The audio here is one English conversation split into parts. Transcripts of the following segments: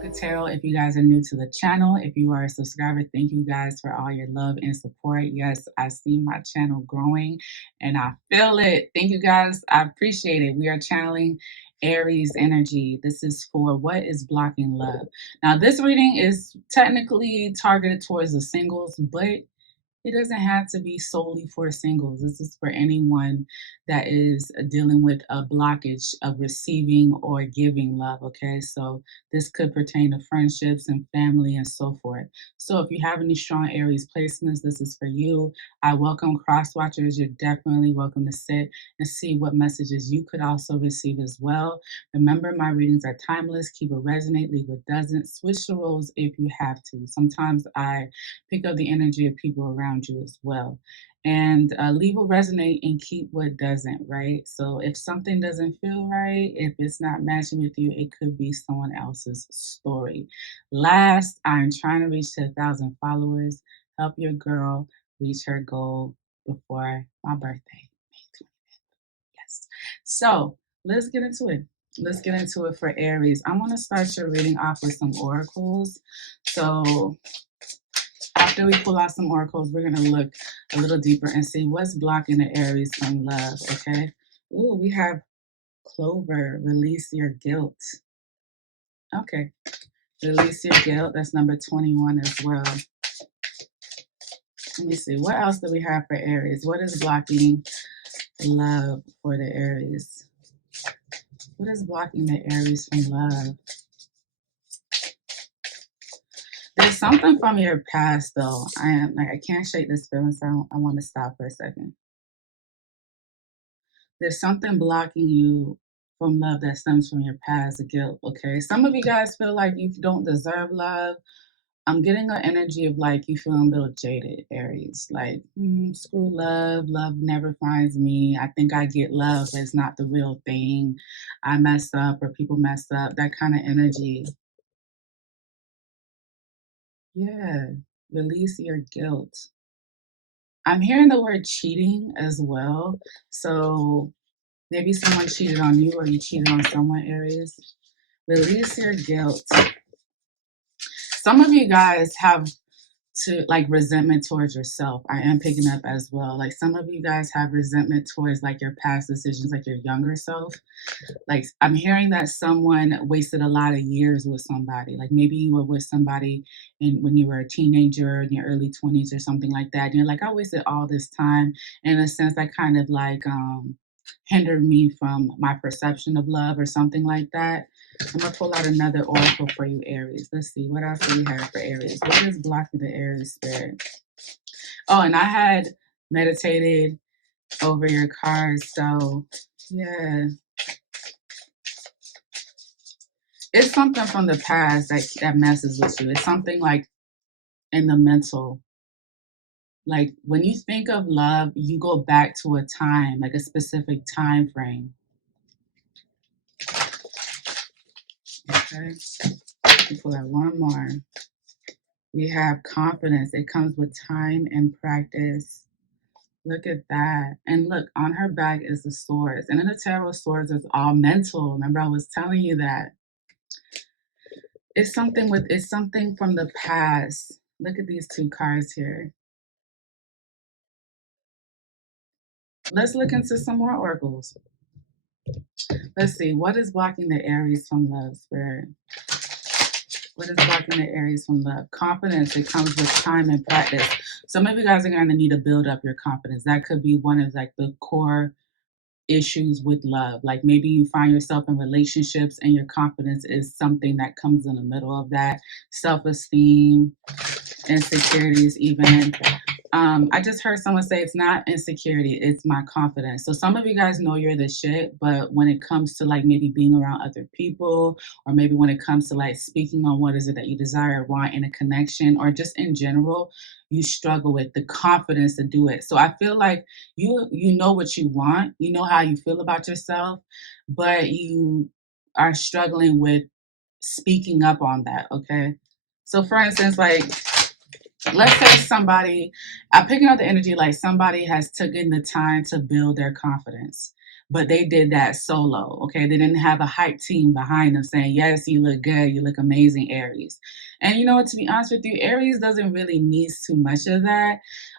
Mocchaa Tarot. If you guys are new to the channel, if you are a subscriber, thank you guys for all your love and support. Yes, I see my channel growing and I feel it. Thank you guys. I appreciate it. We are channeling Aries energy. This is for what is blocking love. Now, this reading is technically targeted towards the singles, but it doesn't have to be solely for singles. This is for anyone that is dealing with a blockage of receiving or giving love, okay? So this could pertain to friendships and family and so forth. So if you have any strong Aries placements, this is for you. I welcome cross watchers. You're definitely welcome to sit and see what messages you could also receive as well. Remember, my readings are timeless. Keep what resonate, leave what doesn't. Switch the roles if you have to. Sometimes I pick up the energy of people around you as well. And leave what resonate and keep what doesn't, right? So if something doesn't feel right, if it's not matching with you, it could be someone else's story. Last, I'm trying to reach to 1,000 followers. Help your girl reach her goal before my birthday, May 25th. Yes. So let's get into it. Let's get into it for Aries. I want to start your reading off with some oracles. So after we pull out some oracles, we're going to look a little deeper and see what's blocking the Aries from love, okay? Ooh, we have Clover, release your guilt. Okay, release your guilt. That's number 21 as well. Let me see. What else do we have for Aries? What is blocking love for the Aries? What is blocking the Aries from love? There's something from your past, though. I can't shake this feeling, so I want to stop for a second. There's something blocking you from love that stems from your past, the guilt, okay? Some of you guys feel like you don't deserve love. I'm getting an energy of like you feeling a little jaded, Aries. Like, screw love. Love never finds me. I think I get love, but it's not the real thing. I messed up or people messed up. That kind of energy. Yeah, release your guilt. I'm hearing the word cheating as well. So maybe someone cheated on you or you cheated on someone, Aries. Release your guilt. Some of you guys have to like resentment towards yourself. I am picking up as well. Like some of you guys have resentment towards like your past decisions, like your younger self. Like I'm hearing that someone wasted a lot of years with somebody. Like maybe you were with somebody when you were a teenager in your early 20s or something like that. And you're like, I wasted all this time. And in a sense, that kind of like hindered me from my perception of love or something like that. I'm going to pull out another oracle for you, Aries. Let's see. What else do we have for Aries? What is blocking the Aries spirit? Oh, and I had meditated over your cards. So, yeah. It's something from the past that messes with you. It's something like in the mental. Like when you think of love, you go back to a time, like a specific time frame. Okay. Pull out one more. We have confidence. It comes with time and practice. Look at that. And look, on her back is the swords. And in the tarot, swords is all mental. Remember, I was telling you that. It's something from the past. Look at these two cards here. Let's look into some more oracles. Let's see. What is blocking the Aries from love, Spirit? What is blocking the Aries from love? Confidence. It comes with time and practice. Some of you guys are going to need to build up your confidence. That could be one of like the core issues with love. Like maybe you find yourself in relationships and your confidence is something that comes in the middle of that. Self-esteem, insecurities even. I just heard someone say it's not insecurity, it's my confidence. So some of you guys know you're the shit, but when it comes to like maybe being around other people, or maybe when it comes to like speaking on what is it that you desire, want in a connection, or just in general, you struggle with the confidence to do it. So I feel like you know what you want, you know how you feel about yourself, but you are struggling with speaking up on that, okay? So for instance, like let's say somebody, I'm picking up the energy like somebody has taken the time to build their confidence, but they did that solo. Okay, they didn't have a hype team behind them saying, yes, you look good, you look amazing, Aries. And you know what, to be honest with you, Aries doesn't really need too much of that.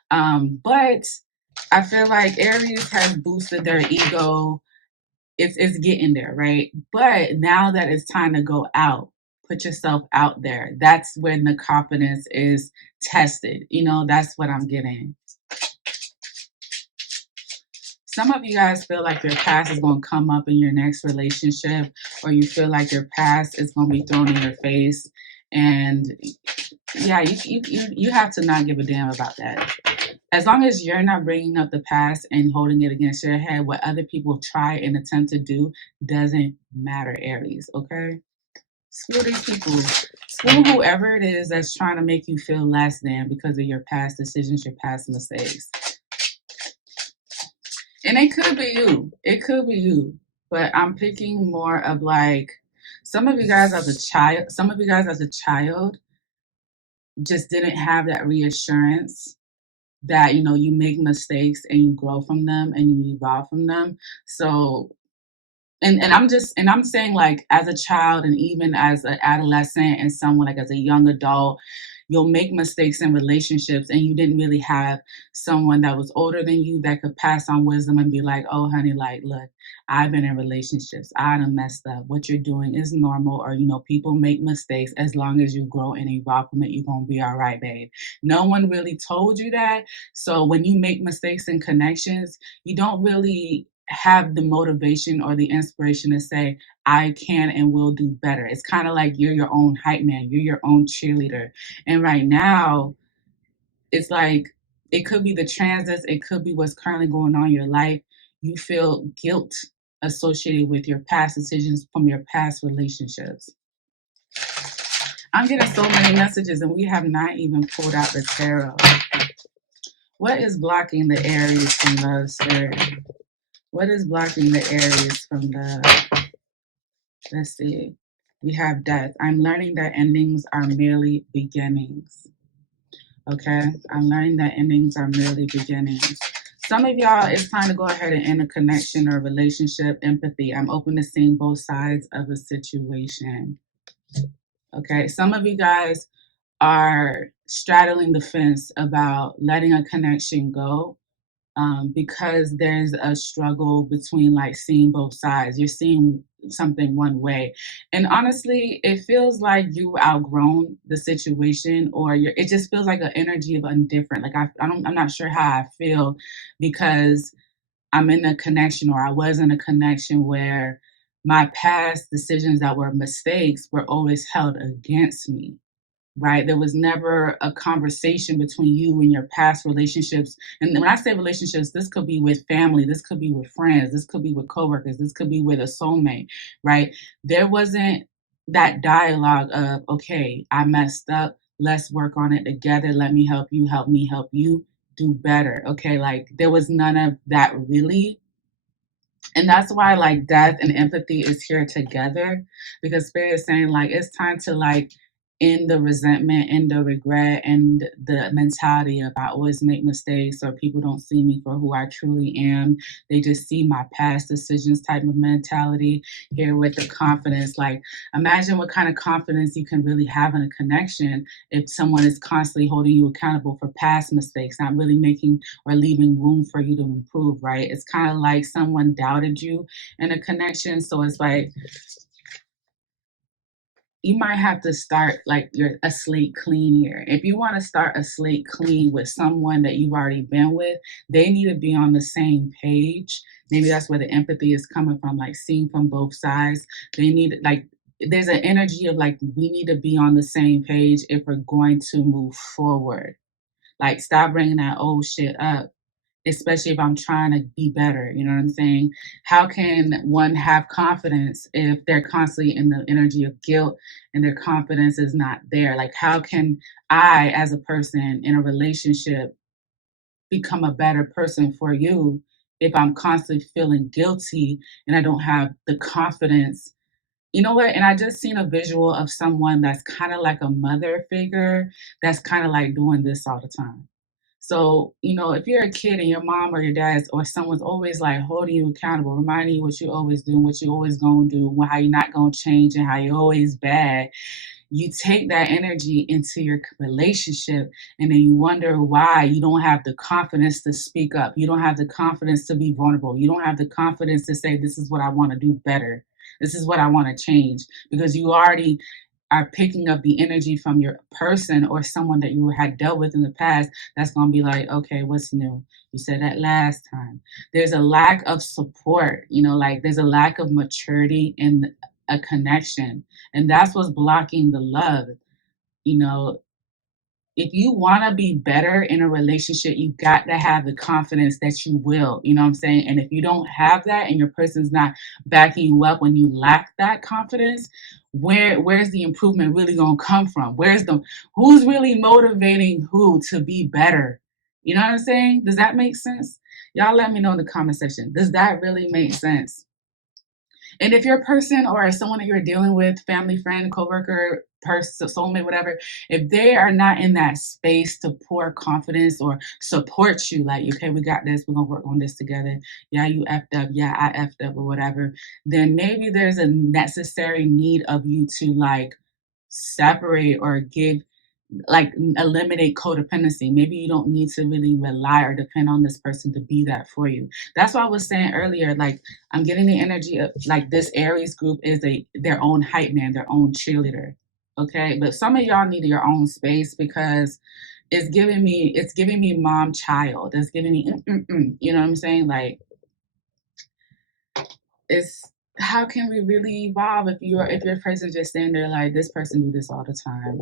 But I feel like Aries has boosted their ego. It's getting there, right? But now that it's time to go out, put yourself out there. That's when the confidence is tested. You know, that's what I'm getting. Some of you guys feel like your past is going to come up in your next relationship, or you feel like your past is going to be thrown in your face. And yeah, you have to not give a damn about that. As long as you're not bringing up the past and holding it against your head, what other people try and attempt to do doesn't matter, Aries, okay? Screw these people. Screw whoever it is that's trying to make you feel less than because of your past decisions, your past mistakes. And it could be you. It could be you. But I'm picking more of like some of you guys as a child just didn't have that reassurance that you make mistakes and you grow from them and you evolve from them. So I'm saying, like, as a child and even as an adolescent and someone like as a young adult, you'll make mistakes in relationships and you didn't really have someone that was older than you that could pass on wisdom and be like, oh honey, like, look, I've been in relationships, I done messed up, what you're doing is normal. Or people make mistakes. As long as you grow and evolve from it, you're gonna be all right, babe. No one really told you that. So when you make mistakes in connections, you don't really have the motivation or the inspiration to say, I can and will do better. It's kind of like you're your own hype man, you're your own cheerleader. And right now, it's like it could be the transits, it could be what's currently going on in your life. You feel guilt associated with your past decisions from your past relationships. I'm getting so many messages, and we have not even pulled out the tarot. What is blocking the Aries from love, spirit? What is blocking the Aries from love? Let's see. We have death. I'm learning that endings are merely beginnings. Okay? I'm learning that endings are merely beginnings. Some of y'all, it's time to go ahead and end a connection or relationship. Empathy. I'm open to seeing both sides of a situation. Okay? Some of you guys are straddling the fence about letting a connection go, because there's a struggle between like seeing both sides. You're seeing something one way, and honestly, it feels like you outgrown the situation, or it just feels like an energy of indifferent. Like I'm not sure how I feel because I'm in a connection, or I was in a connection where my past decisions that were mistakes were always held against me, right? There was never a conversation between you and your past relationships. And when I say relationships, this could be with family, this could be with friends, this could be with coworkers, this could be with a soulmate, right? There wasn't that dialogue of, okay, I messed up, let's work on it together, let me help you, help me help you do better. Okay, like there was none of that really. And that's why like death and empathy is here together, because spirit is saying like it's time to like end the resentment and the regret and the mentality of I always make mistakes or people don't see me for who I truly am. They just see my past decisions type of mentality here with the confidence. Like imagine what kind of confidence you can really have in a connection if someone is constantly holding you accountable for past mistakes, not really making or leaving room for you to improve, right? It's kind of like someone doubted you in a connection. So it's like you might have to start like you're a slate clean here. If you want to start a slate clean with someone that you've already been with, they need to be on the same page. Maybe that's where the empathy is coming from, like seeing from both sides. They need like there's an energy of like we need to be on the same page if we're going to move forward. Like stop bringing that old shit up, especially if I'm trying to be better. You know what I'm saying? How can one have confidence if they're constantly in the energy of guilt and their confidence is not there? Like, how can I, as a person in a relationship, become a better person for you if I'm constantly feeling guilty and I don't have the confidence You know what? And I just seen a visual of someone that's kind of like a mother figure that's kind of like doing this all the time. So, if you're a kid and your mom or your dad or someone's always like holding you accountable, reminding you what you always do, what you always gonna do, how you're not gonna change, and how you're always bad, you take that energy into your relationship, and then you wonder why you don't have the confidence to speak up. You don't have the confidence to be vulnerable. You don't have the confidence to say, this is what I want to do better. This is what I want to change, because you already are picking up the energy from your person or someone that you had dealt with in the past that's going to be like, okay, what's new? You said that last time. There's a lack of support, like there's a lack of maturity in a connection. And that's what's blocking the love. You know, if you want to be better in a relationship, you got to have the confidence that you will, you know what I'm saying? And if you don't have that and your person's not backing you up when you lack that confidence, where's the improvement really going to come from? Who's really motivating who to be better? You know what I'm saying? Does that make sense? Y'all let me know in the comment section. Does that really make sense? And if your person or someone that you're dealing with, family, friend, coworker, person, soulmate, whatever, if they are not in that space to pour confidence or support you, like, okay, we got this, we're gonna work on this together. Yeah, you effed up. Yeah, I effed up, or whatever. Then maybe there's a necessary need of you to like separate or give, like, eliminate codependency. Maybe you don't need to really rely or depend on this person to be that for you. That's why I was saying earlier, like, I'm getting the energy of like this Aries group is their own hype man, their own cheerleader. Okay. But some of y'all need your own space, because it's giving me mom child. It's giving me you know what I'm saying? Like, it's how can we really evolve if your person just standing there like, this person do this all the time?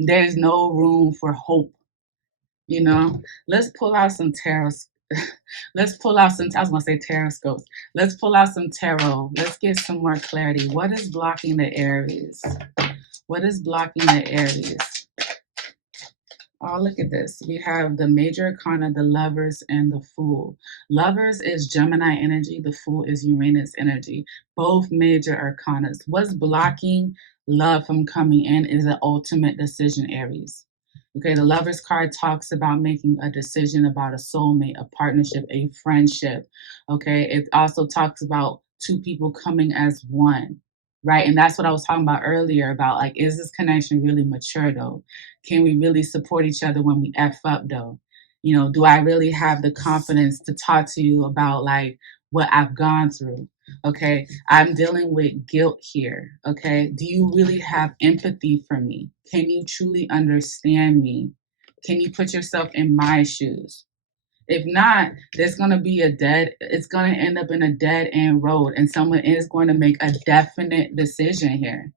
There's no room for hope. Let's pull out some tarot. Let's pull out some, I was going to say tarot scopes. Let's pull out some tarot. Let's get some more clarity. What is blocking the Aries? What is blocking the Aries? Oh, look at this. We have the major arcana, the Lovers, and the Fool. Lovers is Gemini energy. The Fool is Uranus energy. Both major arcanas. What's blocking love from coming in is the ultimate decision, Aries. Okay, the Lovers card talks about making a decision about a soulmate, a partnership, a friendship. Okay, it also talks about two people coming as one, right? And that's what I was talking about earlier about, like, is this connection really mature though? Can we really support each other when we F up though? Do I really have the confidence to talk to you about like what I've gone through? Okay, I'm dealing with guilt here. Okay, do you really have empathy for me? Can you truly understand me? Can you put yourself in my shoes? If not, it's going to end up in a dead end road, and someone is going to make a definite decision here.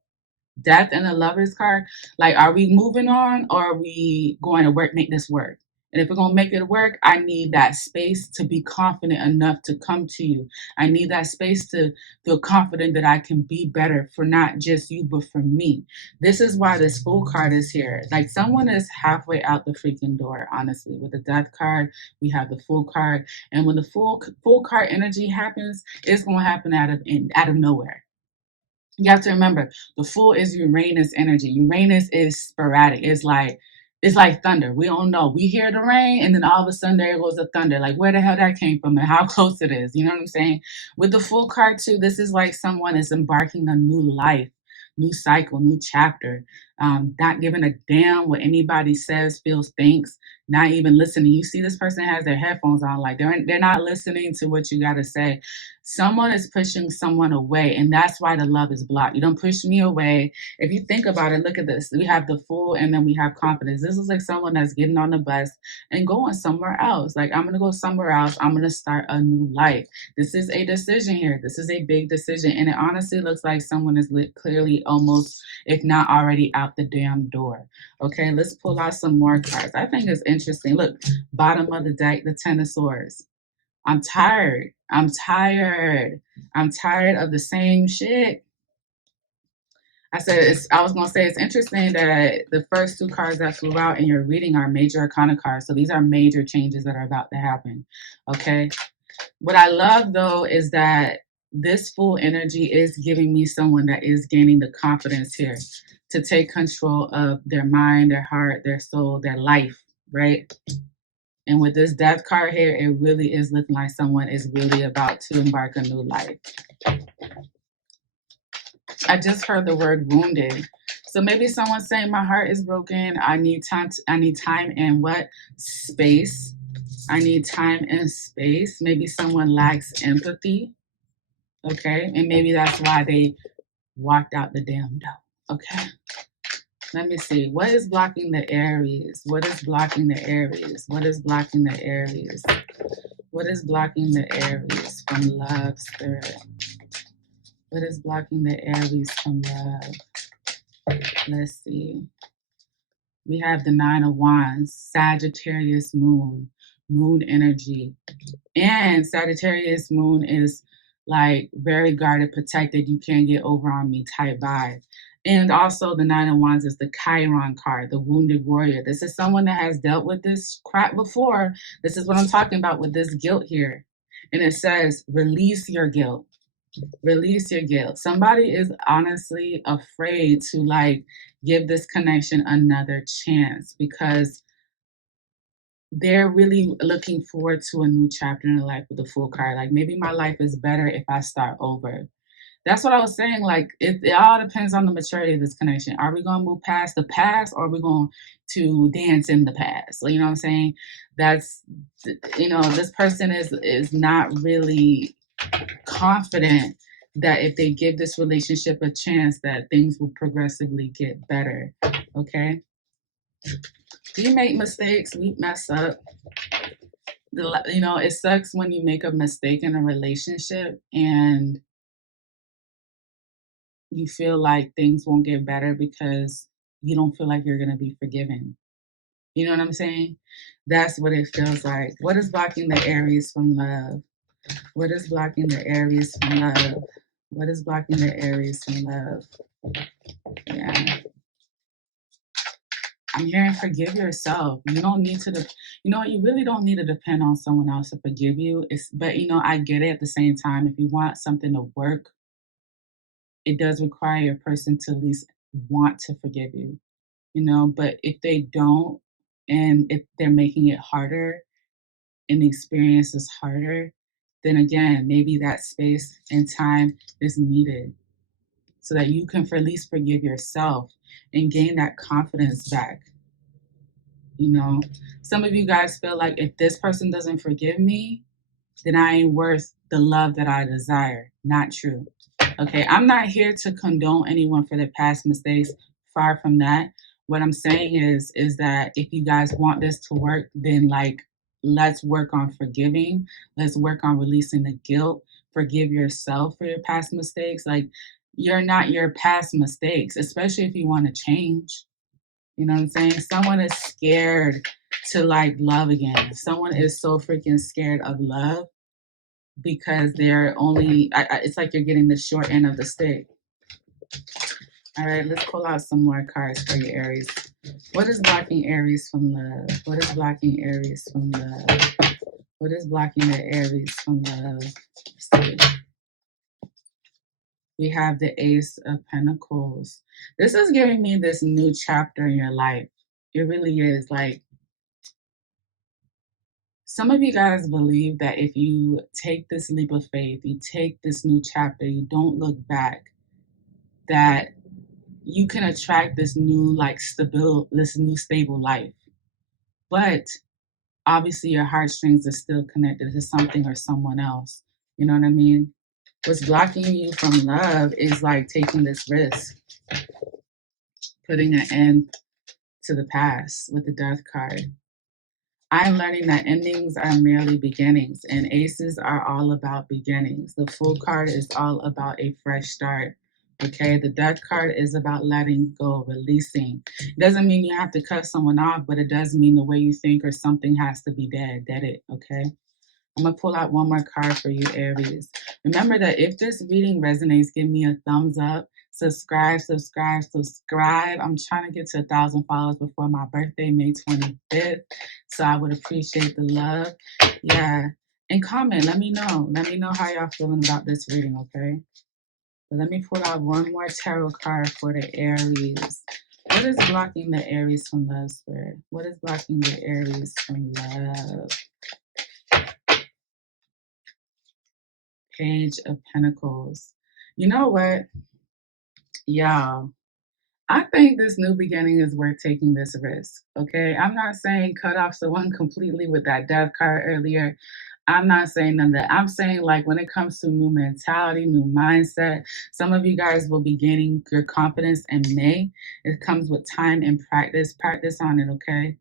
Death and the Lovers card, like, are we moving on, or are we going to make this work? And if we're going to make it work, I need that space to be confident enough to come to you. I need that space to feel confident that I can be better for not just you, but for me. This is why this Fool card is here. Like, someone is halfway out the freaking door, honestly. With the Death card, we have the Fool card. And when the Fool card energy happens, it's going to happen out of nowhere. You have to remember, the Fool is Uranus energy. Uranus is sporadic. It's like thunder. We don't know. We hear the rain, and then all of a sudden there goes the thunder. Like, where the hell that came from and how close it is. You know what I'm saying? With the Fool card too, this is like someone is embarking a new life, new cycle, new chapter. Not giving a damn what anybody says, feels, thinks. Not even listening. You see, this person has their headphones on, like they're not listening to what you got to say. Someone is pushing someone away, and that's why the love is blocked. You don't push me away. If you think about it, look at this. We have the Fool, and then we have confidence. This is like someone that's getting on the bus and going somewhere else. Like, I'm going to go somewhere else. I'm going to start a new life. This is a decision here. This is a big decision. And it honestly looks like someone is clearly almost, if not already, out the damn door. Okay, let's pull out some more cards. I think it's interesting. Look, bottom of the deck, the Ten of Swords. I'm tired. I'm tired. I'm tired of the same shit. I was going to say, it's interesting that the first two cards that flew out in your reading are major arcana cards. So these are major changes that are about to happen. Okay. What I love though is that this full energy is giving me someone that is gaining the confidence here to take control of their mind, their heart, their soul, their life, right? And with this death card here, it really is looking like someone is really about to embark a new life. I just heard the word wounded. So maybe someone's saying my heart is broken. I need time. I need time and what? Space. I need time and space. Maybe someone lacks empathy. Okay. And maybe that's why they walked out the damn door. Okay. Let me see. What is blocking the Aries? What is blocking the Aries? What is blocking the Aries? What is blocking the Aries from love, spirit? What is blocking the Aries from love? Let's see. We have the Nine of Wands, Sagittarius moon, moon energy. And Sagittarius moon is like very guarded, protected, you can't get over on me type vibe. And also the Nine of Wands is the Chiron card, the wounded warrior. This is someone that has dealt with this crap before. This is what I'm talking about with this guilt here. And it says, release your guilt. Release your guilt. Somebody is honestly afraid to like give this connection another chance because they're really looking forward to a new chapter in their life with the Fool card. Like maybe my life is better if I start over. That's what I was saying. Like it all depends on the maturity of this connection. Are we going to move past the past, or are we going to dance in the past? So, you know what I'm saying? That's, you know, this person is not really confident that if they give this relationship a chance, that things will progressively get better. Okay. We make mistakes. We mess up. You know, it sucks when you make a mistake in a relationship and you feel like things won't get better because you don't feel like you're going to be forgiven. You know what I'm saying? That's what it feels like. What is blocking the Aries from love? What is blocking the Aries from love? What is blocking the Aries from love? Yeah. I'm hearing forgive yourself. You don't need to, you know, you really don't need to depend on someone else to forgive you. But you know, I get it at the same time. If you want something to work, it does require a person to at least want to forgive you, you know. But if they don't, and if they're making it harder and the experience is harder, then again, maybe that space and time is needed so that you can at least forgive yourself and gain that confidence back. You know, some of you guys feel like if this person doesn't forgive me, then I ain't worth the love that I desire. Not true. Okay, I'm not here to condone anyone for their past mistakes. Far from that. What I'm saying is that if you guys want this to work, then like let's work on forgiving. Let's work on releasing the guilt. Forgive yourself for your past mistakes. Like you're not your past mistakes, especially if you want to change. You know what I'm saying? Someone is scared to like love again. Someone is so freaking scared of love because they're only, it's like you're getting the short end of the stick. All right, let's pull out some more cards for you, Aries. What is blocking Aries from love? What is blocking Aries from love? What is blocking the Aries from love? We have the Ace of Pentacles. This is giving me this new chapter in your life. It really is. Like, some of you guys believe that if you take this leap of faith, you take this new chapter, you don't look back, that you can attract this new, like, this new stable life. But obviously your heartstrings are still connected to something or someone else. You know what I mean? What's blocking you from love is like taking this risk, putting an end to the past with the Death card. I'm learning that endings are merely beginnings, and aces are all about beginnings. The Fool card is all about a fresh start. Okay, the Death card is about letting go, releasing. It doesn't mean you have to cut someone off, but it does mean the way you think or something has to be dead it, okay? I'm going to pull out one more card for you, Aries. Remember that if this reading resonates, give me a thumbs up. Subscribe. I'm trying to get to 1,000 followers before my birthday, May 25th. So I would appreciate the love. Yeah. And comment, let me know. Let me know how y'all feeling about this reading, okay? But let me pull out one more tarot card for the Aries. What is blocking the Aries from love, Spirit? What is blocking the Aries from love? Page of Pentacles. You know what, y'all? I think this new beginning is worth taking this risk, okay? I'm not saying cut off someone completely with that death card earlier. I'm not saying none of that. I'm saying, like, when it comes to new mentality, new mindset, some of you guys will be gaining your confidence in May. It comes with time and practice. Practice on it, okay?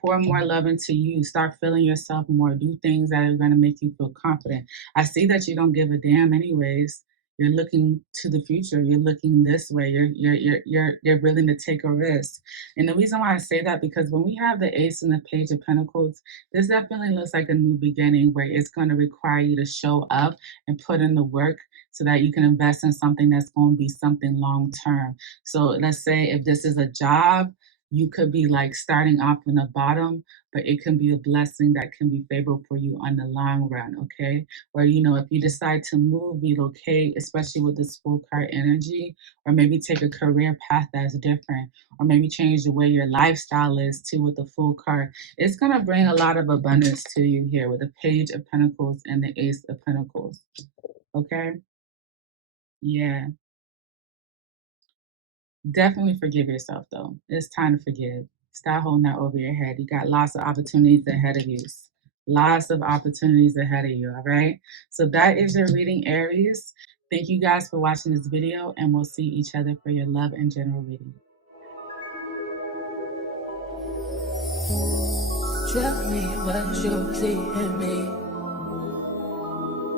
Pour more love into you. Start feeling yourself more. Do things that are going to make you feel confident. I see that you don't give a damn anyways. You're looking to the future. You're looking this way. You're willing to take a risk. And the reason why I say that, because when we have the Ace and the Page of Pentacles, this definitely looks like a new beginning where it's going to require you to show up and put in the work so that you can invest in something that's going to be something long term. So let's say if this is a job, you could be like starting off in the bottom, but it can be a blessing that can be favorable for you on the long run, okay? Or, you know, if you decide to move, relocate, especially with this full card energy, or maybe take a career path that's different, or maybe change the way your lifestyle is too with the full card, it's going to bring a lot of abundance to you here with the Page of Pentacles and the Ace of Pentacles, okay? Yeah. Definitely forgive yourself, though. It's time to forgive. Stop holding that over your head. You got lots of opportunities ahead of you. Lots of opportunities ahead of you, all right? So that is your reading, Aries. Thank you guys for watching this video, and we'll see each other for your love and general reading. Tell me what you see in me.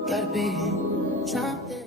Gotta be something.